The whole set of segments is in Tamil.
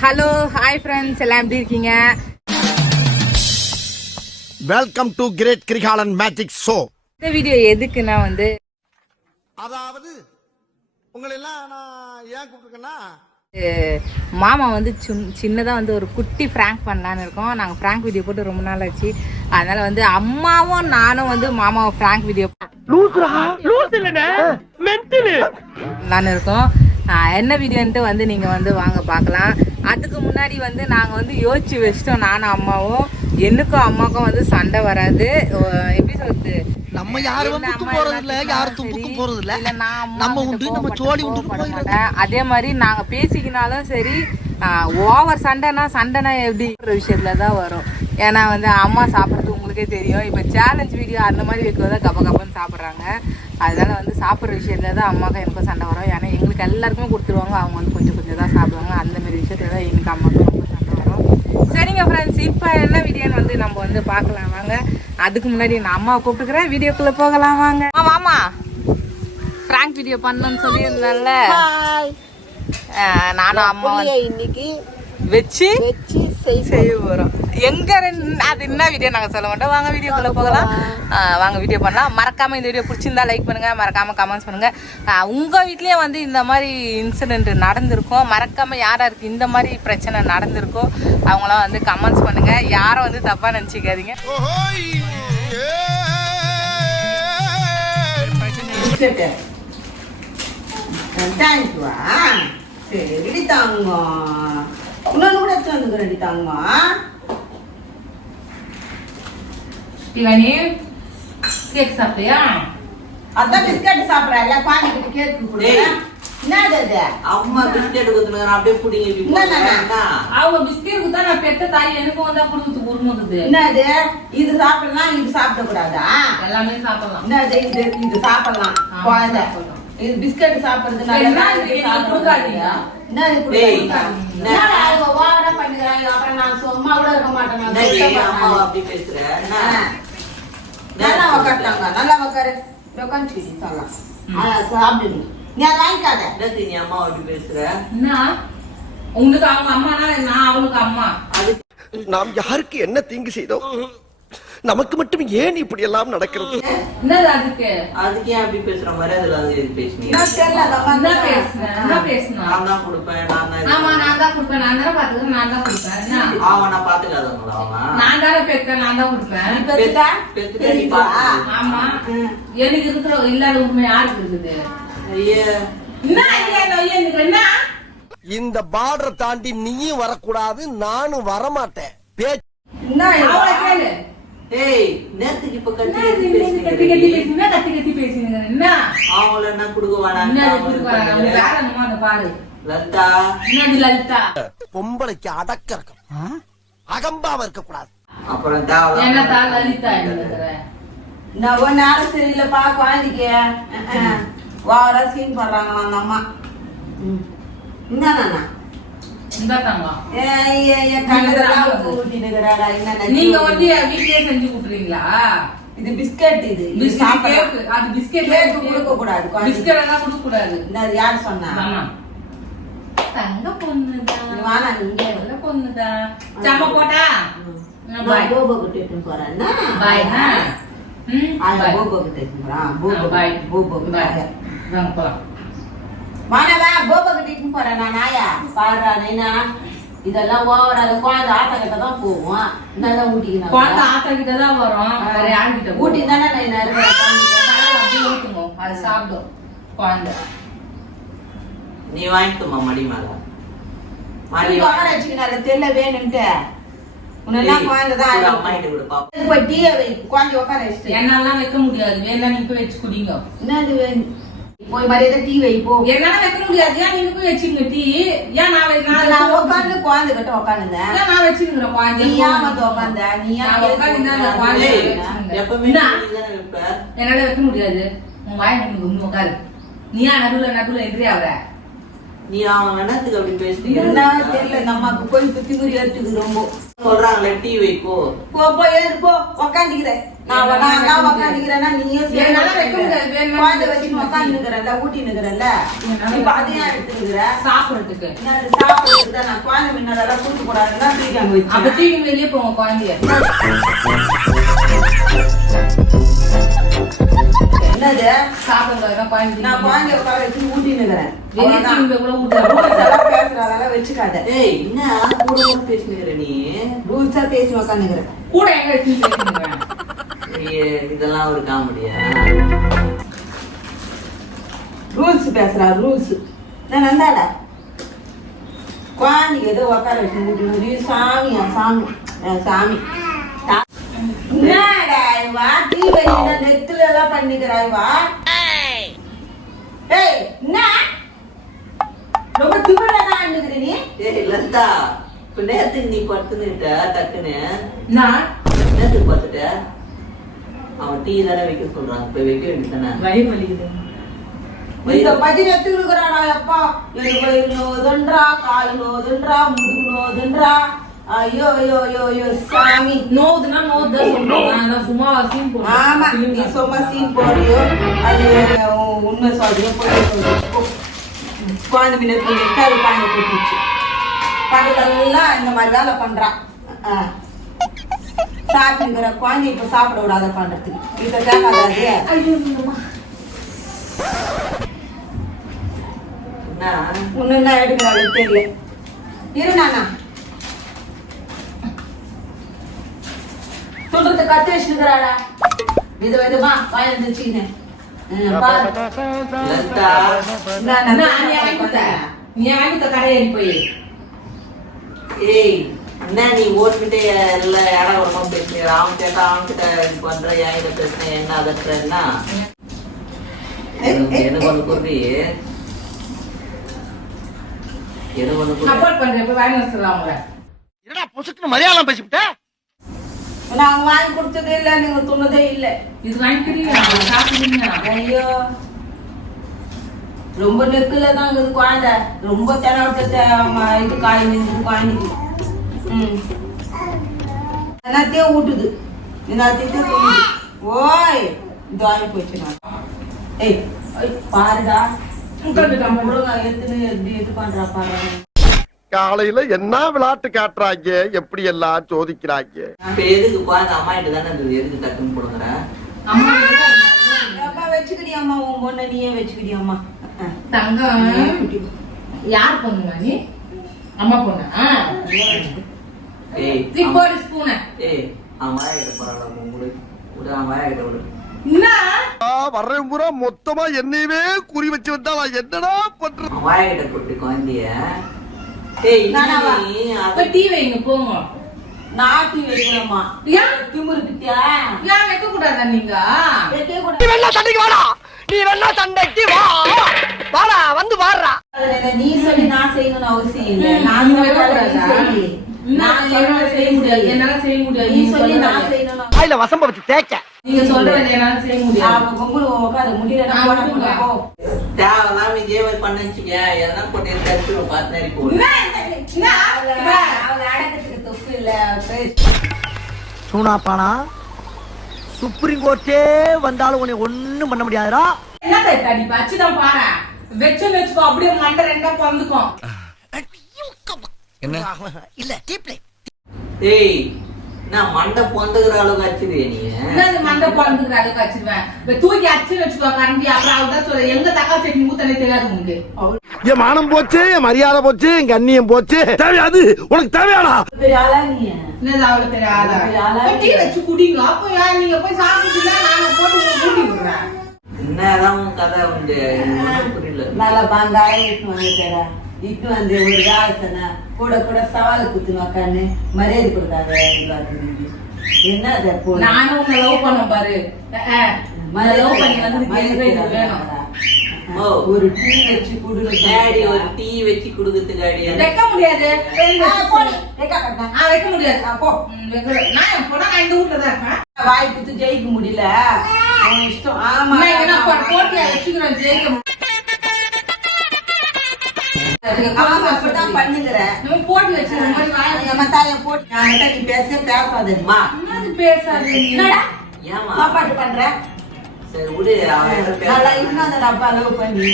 ஹலோ ஹாய் ஃப்ரெண்ட்ஸ் எல்லாம் எப்படி இருக்கீங்க? Welcome to great Kirikalan magic show இந்த வீடியோ எதுக்குன்னா வந்து அதாவது உங்களை எல்லாம் நான் ஏன் கூப்பிட்டுருக்கேன்னா மாமா வந்து சின் சின்னதாக வந்து ஒரு குட்டி ஃப்ராங்க் பண்ணலான்னு இருக்கோம். நாங்கள் ஃப்ராங்க் வீடியோ போட்டு ரொம்ப நாள் ஆச்சு. அதனால வந்து அம்மாவும் நானும் வந்து மாமாவை ஃப்ராங்க் வீடியோ நான் இருக்கோம். என்ன வீடியோன்ட்டு வந்து நீங்கள் வந்து வாங்க பார்க்கலாம் அதுக்கு முன்னாடி வந்து நாங்கள் வந்து யோசிச்சு வச்சிட்டோம் நானும் அம்மாவும். எனக்கும் அம்மாவுக்கும் வந்து சண்டை வராது. எப்படி சொல்றது? நம்ம யாரும் போறது இல்ல யாரும் சரி, போறது இல்ல நம்ம உண்டு நம்ம சோழி உண்டு. அதே மாதிரி நாங்க பேசிக்கினாலும் சரி ஓவர் சண்டைனா சண்டைனா எப்படி? விஷயத்துல தான் வரும். ஏன்னா வந்து அம்மா சாப்பிட்றது உங்களுக்கே தெரியும். இப்போ சேலஞ்ச் வீடியோ அந்த மாதிரி வைக்கிறதா கப கபன்னு சாப்பிட்றாங்க. அதனால வந்து சாப்பிட்ற விஷயத்துல தான் அம்மாக்கும் எனக்கும் சண்டை வரும். ஏன்னா எங்களுக்கு எல்லாருக்குமே கொடுத்துருவாங்க. அவங்க வந்து கொஞ்சம் கொஞ்சம் தான் சாப்பிடுவாங்க. அந்த மாதிரி விஷயத்துல தான் எனக்கு அம்மாக்கும் ரொம்ப சண்டை வரும். சரிங்க ஃப்ரெண்ட்ஸ் இப்போ என்ன வீடியோன்னு வந்து நம்ம வந்து பார்க்கலாம். வாங்க. அதுக்கு முன்னாடி நான் அம்மாவை கூப்பிட்டுக்கிறேன். வீடியோக்குள்ளே போகலாம். வாங்க. ஆ வாமா ஃப்ராங்க் வீடியோ பண்ணணும்னு சொல்லியிருந்தேன்ல. நானும் அம்மா இன்னைக்கு வச்சு? வச்சு செய்ய போகிறோம் எங்க ரெண்டு- அது என்ன வீடியோ நாங்கள் சொல்ல மாட்டோம். வாங்க வீடியோக்குள்ளே போகலாம். வாங்க வீடியோ பண்ணலாம். மறக்காம இந்த வீடியோ பிடிச்சிருந்தா லைக் பண்ணுங்க. மறக்காம கமெண்ட்ஸ் பண்ணுங்க. ஆஹ் உங்க வீட்லயே வந்து இந்த மாதிரி இன்சிடென்ட் நடந்திருக்கும். மறக்காம யார் யாருக்கு இந்த மாதிரி பிரச்சனை நடந்திருக்கோ அவங்களாம் வந்து கமெண்ட்ஸ் பண்ணுங்க. யாரும் வந்து தப்பா நினச்சிக்காதீங்க. தேங்க்யூவா சரி தங்கம் இன்னொன்று கூட எடுத்து வந்துக்கிறேன் தங்கம் இவனி கேக் சாப்பிட்டியா? அதான் பிஸ்கட் சாப்பிட்றா. குழந்தைகிட்ட கேக் கொடு. என்னது அது? அம்மா பிஸ்கெட் குத்துனுங்க அப்படியே புடிங்க இப்படி. அவங்க பிஸ்கெட் தான் நான் பெத்த தாய் எனக்கும் வந்தா குடும்பத்து உருமுகுது என்னது? இது சாப்பிடலாம் இது சாப்பிடக்கூடாதா? எல்லாமே சாப்பிடலாம். என்னது இது? இது சாப்பிடலாம். குழந்தை. சாப்பிடலாம். இது பிஸ்கட் சாப்பிடுறது சாப்பிடுறது கொடுக்காதீங்க. அப்புறம் நான் சும்மா கூட இருக்க மாட்டேன். அப்படி. நல்லா உக்காட்டாங்க நல்லா உக்காரு. உட்காந்து சொல்லலாம். சாப்பிடு நீ அதை வாங்கிக்காத. நீ அம்மாவை அப்படி பேசுற? என்ன? உங்களுக்கு அவங்க அம்மானா நான் அவளுக்கு அம்மா. அது நாம் யாருக்கு என்ன தீங்கு செய்தோம்? நமக்கு மட்டும் ஏன் இப்படி எல்லாம் நடக்கிறது என்னது அதுக்கு அதுக்கு ஏன் அப்படி பேசுற மாதிரி அதுல அது எதுக்கு பேசுனீங்க? என்ன தெரியல அந்த அம்மா என்ன கிட்ட. பேசுனேன் என்ன பேசுனா நான் தான் கொடுப்பேன், நான் தான் இது ஆமா பண்ணுவேன். நான் தான் கொடுப்பேன் நான் தானே பாத்துக்கிறேன் நான் தான் கொடுப்பேன் என்ன அவனை பாத்துக்காதவங்களா அவன்? நான் தானே பெத்தேன் நான் தான் கொடுப்பேன் பெத்துட்டா? பெத்துட்டா நீ தெரியுதா? பாத்துக்க. ஆமா ம். எனக்கு இருக்கிற இல்லாத உண்மை யாருக்கு இருக்குது ஐயே, என்ன ஐயா இந்த ஐயா எனக்கு என்ன இந்த பார்டரை தாண்டி நீயும் வரக்கூடாது நானும் வரமாட்டேன் பேச்சு ஏய், நேத்துக்கு இப்ப கத்தி கத்தி பேசுனீங்க கத்தி கத்தி. பேசுனீங்க கத்தி கத்தி பேசுனீங்க என்ன? அவங்கள என்ன கொடுக்க என்ன இது பாரு, உங்க. வேற பாரு. லலிதா, என்னது லலிதா? பொம்பளைக்கு அடக்க இருக்கும். அகம்பாவ இருக்க கூடாது அப்புறம் தேவையில்லாம என்ன தான் லலிதா நேரம் சரியில்லைப்பா குழந்தைக்கு ஓவரா சீன் போடுறாங்களாம் அந்த அம்மா. என்னண்ணா இந்த தங்கம் கண்ணதெல்லாம் ஊட்டினுக்கிறாடா நீங்க என்ன வந்து வீட்லயே செஞ்சு கொடுத்துறீங்களா இது பிஸ்கட் இது. இது. கேக்கு. அது பிஸ்கட் கேக்கு கொடுக்க கூடாது குழந்தைக்கு. பிஸ்கட் எல்லாம் கொடுக்க கூடாது என்ன யார் சொன்னா? ஆமா. தங்க பொண்ணுதான் நீ வாடா, நீ இங்கே இரு. நல்ல பொண்ணுதான் போட்டா? நான் பாய். போபோ கிட்ட போறேன்னா? பாய் ஆ. ம் பாய். போபோ கிட்ட போறான். போபோ பாய். போபோ பாய். பாய் வாங்க போலாம். மாணவா போபோ கிட்ட எடுத்துன்னு போறேன் நான் நாயா? பாடுறா நைனா. இதெல்லாம் ஓவர் அது குழந்தை ஆட்ட கிட்ட தான் போகும். நல்லா குழந்தை ஊட்டிக்கணும் ஆத்தா கிட்ட தான் வரும். வேற யாருக்கிட்ட ஊட்டி தானே நைனா? அப்படியே ஊட்டுங்க அது சாப்பிடும். குழந்தை. நீ வாங்கிக்கோமா மடி மேல மடி உட்கார வச்சுக்கினால தெரியல வேணும்ட்டு. உன்னெல்லாம் குழந்தை குழந்தை உட்கார என்னாலாம் வைக்க முடியாது. வேணா நீங்க வச்சு குடிங்க. என்னது வேணும்? போய் மரியாதை டீ வை போ. என்னால வைக்க முடியாது. ஏன் நீங்க போய் வச்சுங்க டீ ஏன் நான் நான் உட்காந்து குழந்தை கிட்ட உட்காந்துந்தேன் ஏன் நான் வச்சுக்கிறேன் குழந்தை? நீ ஏன் வந்து உட்காந்த நீ ஏன் உட்காந்து குழந்தை வைப்ப. என்னால வைக்க முடியாது. உன் வாய் மூணு ஒண்ணு உட்காரு நீ ஏன் நடுவுல நடுவுல எதிரே அவர? நீ அவன் என்னத்துக்கு அப்படி பேசுறீங்க என்ன தெரியல இந்த அம்மாக்கு போய் குத்தி குறி எடுத்துக்கு ரொம்ப சொல்றாங்களே டீ வை போ. போ போ எழுது போ. உக்காந்துக்கிறேன். நான் நான் தான் உக்காந்துக்கிறேன்னா நீயே சேர்ந்து என்னால வைக்க முடியாது, வேணும்னா குழந்தை வச்சுட்டு உக்காந்துக்கிறேன்ல ஊட்டி நிக்கிறேன்ல. என்னால இப்ப அதையும் எடுத்துக்கிற சாப்பிடுறதுக்கு. சாப்பிடுறதுக்கு தான் நான் குழந்தை முன்னதெல்லாம் கொடுக்க கூடாதுன்னா தூக்கி அங்க அப்ப வச்சு தூக்கி வெளியே போங்க குழந்தைய. என்னது? சாப்பிடுங்க குழந்தை நான் குழந்தைய உட்கார வச்சு ஊட்டி நிக்கிறேன் வெளியே தூக்கி கூட வச்சுக்காத. ஏய் என்ன? கூட பேசினுக்கிற நீ? ரூல்ஸா பேசி உக்காந்துக்கிறேன் கூட எங்க வச்சு இதெல்லாம் ஒரு காமெடியா? ரூல்ஸ் பேசுறா ரூல்ஸ். நான் நந்தாட. குழந்தைக்கு ஏதோ உட்கார வச்சு ஊட்டி சாமியா சாமி. சாமி. சா- என்னடா இவா? தீபாவளி நெத்துல எல்லாம் பண்ணிக்கிறா இவா? ஏய் என்ன? ரொம்ப திமிரா அண்ணுக்கிற நீ? ஏய் இப்ப நேரத்துக்கு நீ படுத்துன்னுட்ட டக்குன்னு. நான்? நேரத்துக்கு படுத்துட்ட? அவன் டீ தானே வைக்க சொல்றான் போய் வைக்க வேண்டியதானே வயிறு வலிக்குது இந்த பஜனை எடுத்துக்கிறாடா அப்பா எனக்கு வயிறு நோதுன்றா கால் நோதுன்றா முதுகு நோதுன்றா ஐயோ ஐயோ ஐயோ ஐயோ சாமி. நோவுது சொல்றேன் நான் சும்மா சீன் ஆமா நீ சும்மா சீன் போடுறியோ? அது உண்மை சொல்றியோ? பொய். குழந்தை பின்ன சொல்லிட்டு அது குழந்தை கூட்டிச்சு பக்கத்தெல்லாம் இந்த மாதிரி வேலை பண்றான். ஆ. சாப்பிட்டுங்கிற குழந்தை இப்ப சாப்பிட விடாத பண்றதுக்கு இப்ப கேட்காதாது? ஒண்ணு என்ன எடுக்கிறாள் தெரியல. இரு நானா. சொல்றது கத்து வச்சுக்கிறாளா இது விதமா வாயில் வச்சுக்கினேன் நான் நீ வாங்கி கொடுத்த நீ வாங்கி கொடுத்த கடையேறி போய் ஏய் என்ன நீ ஓட்டுக்கிட்டே எல்லாம் இடம் வரமா பேசுற அவன் கேட்டா அவன் கிட்ட இது பண்ற ஏன் இதை பேசுன என்ன அதற்ற என்ன எனக்கு ஒண்ணு குறி? எனக்கு வாங்கி மலையாளம் பேசிவிட்ட? நாங்க கொடுத்ததே இல்ல நீங்க சொன்னதே இல்ல. இது வாங்கிக்கிறீங்க சாப்பிடுறீங்க ஐயோ. ரொம்ப நெக்குல தான் இருக்குது குழந்தை. ரொம்ப தெனாவட்ட இது காய் குழந்தைக்கு ம். என்னத்தையும் ஊட்டுது. சொல்லுது ஓய் வாங்கி போச்சு நான். ஏய் பாருடா. காலையில என்ன விளையாட்டு காட்டுறாங்க எப்படி எல்லாம் சோதிக்கிறாங்க எதுக்கு? குழந்தை அம்மா கிட்ட தானே எதுக்கு வச்சுக்கிடி அம்மா உன் பொண்ணை நீயே வச்சுக்கிடி அம்மா. அஹ். தங்கம் யார் பொண்ணுங்க நீ? அம்மா பொண்ணு? ஸ்பூனை ஏய் அவன் உங்களுக்கு விடு அவன் விடு. என்ன? வர்றேன் பூரா மொத்தமா என்னையவே குறி வச்சு வந்தா நான் என்னடா பண்றது? அவன் வாய கிட்ட குழந்தைய. ஏய் டீ வைங்க போங்க. நாட்டி வைக்கிறம்மா ஏன் திமுருக்கிட்டியா ஏன் வைக்க கூடாதா நீங்க? வைக்க கூட நீ வேணா சண்டைக்கு வாடா. நீ வேணா சண்டைக்கு வா. வாடா வந்து வாடுறா. நீ சொல்லி நான் செய்யணும்னு அவசியம் இல்ல. ம், நான் நீங்க என்னால செய்ய முடியாது. என்னால செய்ய முடியாது. நீ நீங்க சொல்லி நான் சொல்றது. செய்யணும் வாயில வசம்ப வச்சு நீங்க சொல்றது என்னால செய்ய முடியாது. அப்ப பொங்கல் உட்காரு முடியல ஆ, விடுங்க. தேவையில்லாம இதே? மாதிரி பண்ண வச்சுக்க எதனா போட்டு தச்சு பார்த்து சூனாப்பானா? சுப்ரீம் கோர்ட்டே வந்தாலும் உன்னை ஒண்ணும் பண்ண முடியாதுடா. என்ன தைத்தா நீ வச்சுதான் பாரு வச்சு வச்சுக்கோ. அப்படியே மண்டை ரெண்டா பந்துக்கும் இல்ல டீப்லே ஏய் நான் மண்டை பொந்துக்கிற அளவுக்கு வச்சிருவே நீ? என்னது மண்டை பந்துக்கிற அளவுக்கு வச்சிருவேன் இப்ப தூக்கி அச்சு வச்சுக்கோ கரண்டி அப்புறம் அவதான் சொல்ல எங்க தக்காளி சட்னி ஊத்தனே தெரியாது உங்களுக்கு என் மானம் போச்சு என் மரியாதை போச்சு என் கண்ணியம் போச்சு. தேவையாது உனக்கு தேவையாடா? பெரிய ஆளா நீ? என்னது அவ்வளவு பெரிய ஆளா பெரிய ஆளா இப்ப டீ வச்சு குடிங்க. அப்போ ஏன் நீங்க போய் சாப்பிட்டுட்டீங்கன்னா நான் போட்டு உங்களுக்கு ஊட்டி விடுறேன். என்னதான் உன் கதை ஒண்ணும் புரியல. நல்ல பங்காயம் இட்டு வந்துட்டா இட்டு வந்து ஒரு வேலை கூட கூட சவால் குத்துன உக்காந்து மரியாதை கொடுக்காத என்ன அதை போடு? நானும் உங்களை லவ் பண்ண பாரு. லவ் பண்ணி வந்து. ஒரு டீ வச்சு குடு டேடி ஒரு டீ வச்சு கொடுக்கறதுக்கு அடி வைக்க முடியாது. வைக்க மாட்டேன். ஆ, வைக்க முடியாது. ஆ, போ. ம், வைக்க- நான் போனா நான் இந்த தான் இருப்பேன். ஜெயிக்க முடியல. இஷ்டம். ஆமா. போட்டியா வச்சுக்கிறேன் ஜெயிக்க சாப்பாடு பண்றேன் சரி விடு அவன் நல்லா இன்னும் அந்த டப்பா அளவு பண்ணி.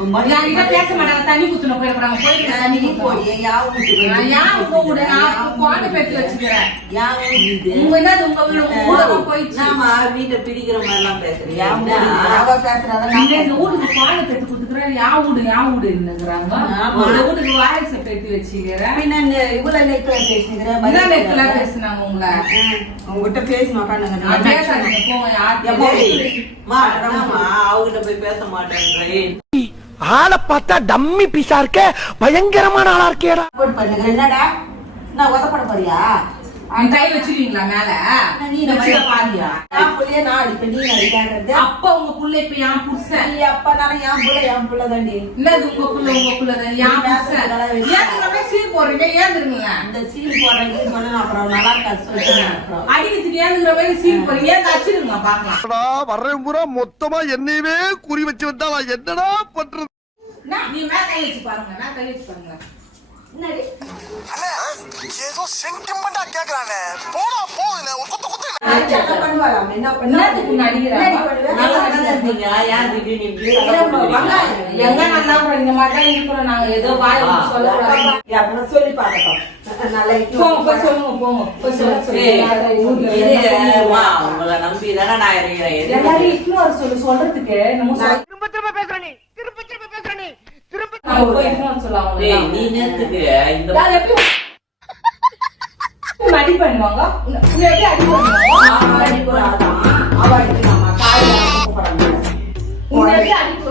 பேச மாட்டாங்க தண்ணி குத்துன போயிருக்கிறாங்க போயிட்டு தண்ணி நீ குத்துவோம் போடி. யா வீட்டுக்கு நான் உங்க குழந்தை வச்சுக்கிறேன். வீட்டுக்கு உங்க என்னது உங்க வீடு உங்க போயிடுச்சு. வீட்டை பேசுறியா யா என்ன? வீட்டுக்கு நீங்க குழந்தை பெற்று கொடுத்துக்கிறேன் யா வீடு யா வீடு என்னங்கிறாங்க. இந்த வீட்டுக்கு வாரிசை பெற்று வச்சுக்கிறேன். இந்த இவ்வளவு நேரத்துல பேசுகிறேன் என்ன நெட்ல பேசுனாங்க உங்களை. உங்ககிட்ட நான் பேசாதீங்க போங்க அவகிட்ட போய் பேச மாட்டேன்றே ஆளை பார்த்தா டம்மி பீஸா இருக்க பயங்கரமான ஆளா இருக்கேடா. என்னடா? நான் உதப்பட போறியா? அவன் கை வச்சிருவீங்களா மேல? நீ நீ வச்சுக்க பாருயா. நான் புள்ளைய நான் அடிப்பேன் நீ அடிக்காதது. அப்ப உங்க புள்ள இப்ப என் புருஷன்? நீ அப்பா நானே என் புள்ள என் புள்ள தாண்டி. என்னது உங்க புள்ள உங்க புள்ள தான்? என் புருஷன்? ஏன் நீங்க சீர் போடுறீங்க? ஏந்துருங்க இந்த சீல் போடுறேன்னு சொன்னா அப்புறம் நல்லா இருக்காது சொல்லிட்டேன் அப்புறம் அடிக்கிறதுக்கு ஏந்துங்கிற மாதிரி சீர் போடுறீங்க? ஏன் அடிச்சிருங்க பாக்கலாம். வர்றேன் பூரா மொத்தமா என்னையவே குறி வச்சு வந்தா என்னடா பண்றது? நீ மேல கை வச்சு பாருங்க மேல கை வச்சு பாருங்க. என்னடி ஏதோ சென்டிமெண்டா கேக்குறானே. போடா போகுது ஒரு குத்து குத்து. அடிச்சாக்கா பண்ணுவாளாம், என்ன பண்ணுவா? என்னத்துக்கு உன்னை அடிக்கிறா? என்னடி பண்ணுவ? நல்லா தானே இருந்தீங்க ஏன் திடீர்னு இப்படி சண்டை இல்லம்மா, போட்டுக்கிறீங்க? எங்க நல்லா இருக்கிறோம், இந்த மாதிரி தான் இருக்கிறோம் நாங்க. ஏதோ வாய் யா, அப்புறம் சொல்லி பார்க்கட்டும். போங்க சொல்லுங்க சொல்ல சொல்லுங்க. நம்பி தானே நான் இருக்கிறேன்? எல்லாரும் வர சொல்லு சொல்றதுக்கு நம்ம அடி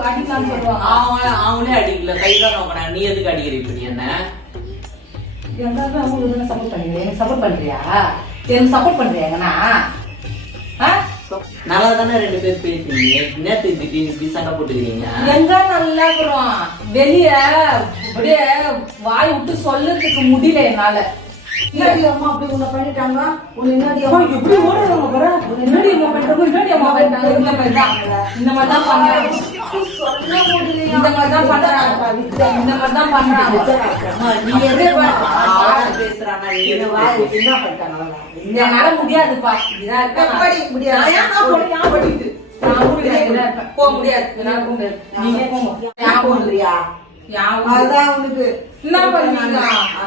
அடிக்கலாம்னு சொல்லுவாங்க? அவன் அவனே அடிக்கல கைதான் நோக்கினான் நீ எதுக்கு அடிக்கிற என்ன? எல்லாருமே அவங்களுக்கு சப்போர்ட் பண்ணுறீங்க எனக்கு சப்போர்ட் பண்றியா? எனக்கு சப்போர்ட் பண்றியாங்கண்ணா? நல்லா தானே ரெண்டு பேர் பேசுறீங்க நேத்து திடீர்னு இப்படி சண்டை போட்டுக்கிறீங்க எங்க நல்லா இருக்கிறோம் வெளிய அப்படியே வாய் விட்டு சொல்லறதுக்கு முடியல என்னால என்னடி அம்மா அப்படி உன்னை பண்ணிட்டாங்க? உன்னை என்னடி அம்மா, அம்மா எப்படி ஓடுறாங்க பாரு என்னடி அம்மா பண்றாங்க என்னடி அம்மா பண்றாங்க இந்த மாதிரி தான் இந்த மாதிரி தான் பண்றாங்க சொல்ல முடியலையா? இந்த மாதிரி தான் பண்றாங்க இந்த மாதிரி தான் பண்றாங்க அம்மா, நீ எது அவன் பேசுறானா நீ இந்த எது வாய் பேசுற? என்ன பண்ணிட்டாங்க அவளை? என்னால முடியாதுப்பா. இருக்கா முடியாது? நான் ஏன் நான் ஊருக்கு. போக முடியாது என்னால போக முடியாது நீங்க போங்க? அதுதான் உனக்கு என்ன பண்ணுவீங்க?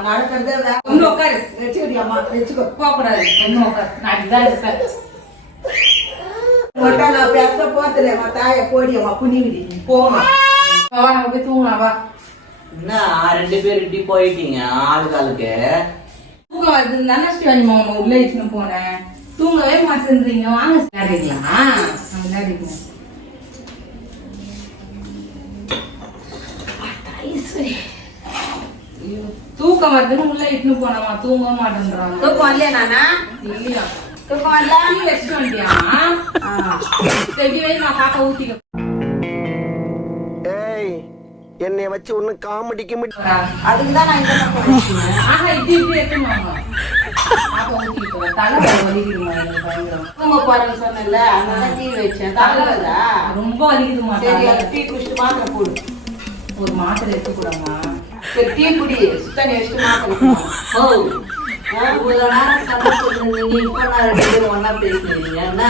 நடக்கிறதே. இன்னும் உட்காரு. வச்சுக்கிடி அம்மா, வச்சுக்கோ. போகக்கூடாது. இன்னும் உட்காரு. நான் இப்படிதான் இருப்பேன். உன்கிட்ட நான் பேச தாயை புனிவிடி. போகணும் நம்ம போய் தூங்கலாம் வா. என்ன ரெண்டு பேர் இப்படி போயிட்டீங்க ஆளுகாலுக்கு தூக்கம் வருது. தனஸ்ரீ வாணி மாமா உள்ள இட்டுன்னு போனேன் தூங்கவே மாட்டேன்றீங்க. வாங்க விளையாடுறீங்களா? விளையாடுறீங்க. தூக்கம் வருதுன்னு உள்ள இட்டுன்னு போனமா? தூங்க மாட்டேன்றாங்க. தூக்கம் வரலையா நானா? இல்லையா? தூக்கம் வரல? டீ வச்சுட்டு வந்துட்டியாமா ஆ. சரி வை நான் பாப்பா ஊத்திக்க என்னைய வச்சு ஒன்னும் காமெடி கிமெடி. அதுக்குதான் நான் இந்த பக்கம் வச்சிருக்கேன். ஆஹா இப்படி இப்படி வருதா? ரொம்ப வலிக்குதுமா டீ குடிச்சிட்டு மாத்திரை போடு. ஒரு மாத்திரை எடுத்துக்கூடாமா சரி, டீ குடி. சுத்தண்ணி வச்சுட்டு மாத்திரை போடு. ஓ இவ்வளவு நேரம் சண்டை போட்டுருந்தீங்க இப்ப நான் ரெண்டு பேரும் ஒண்ணா பேசுறீங்க என்ன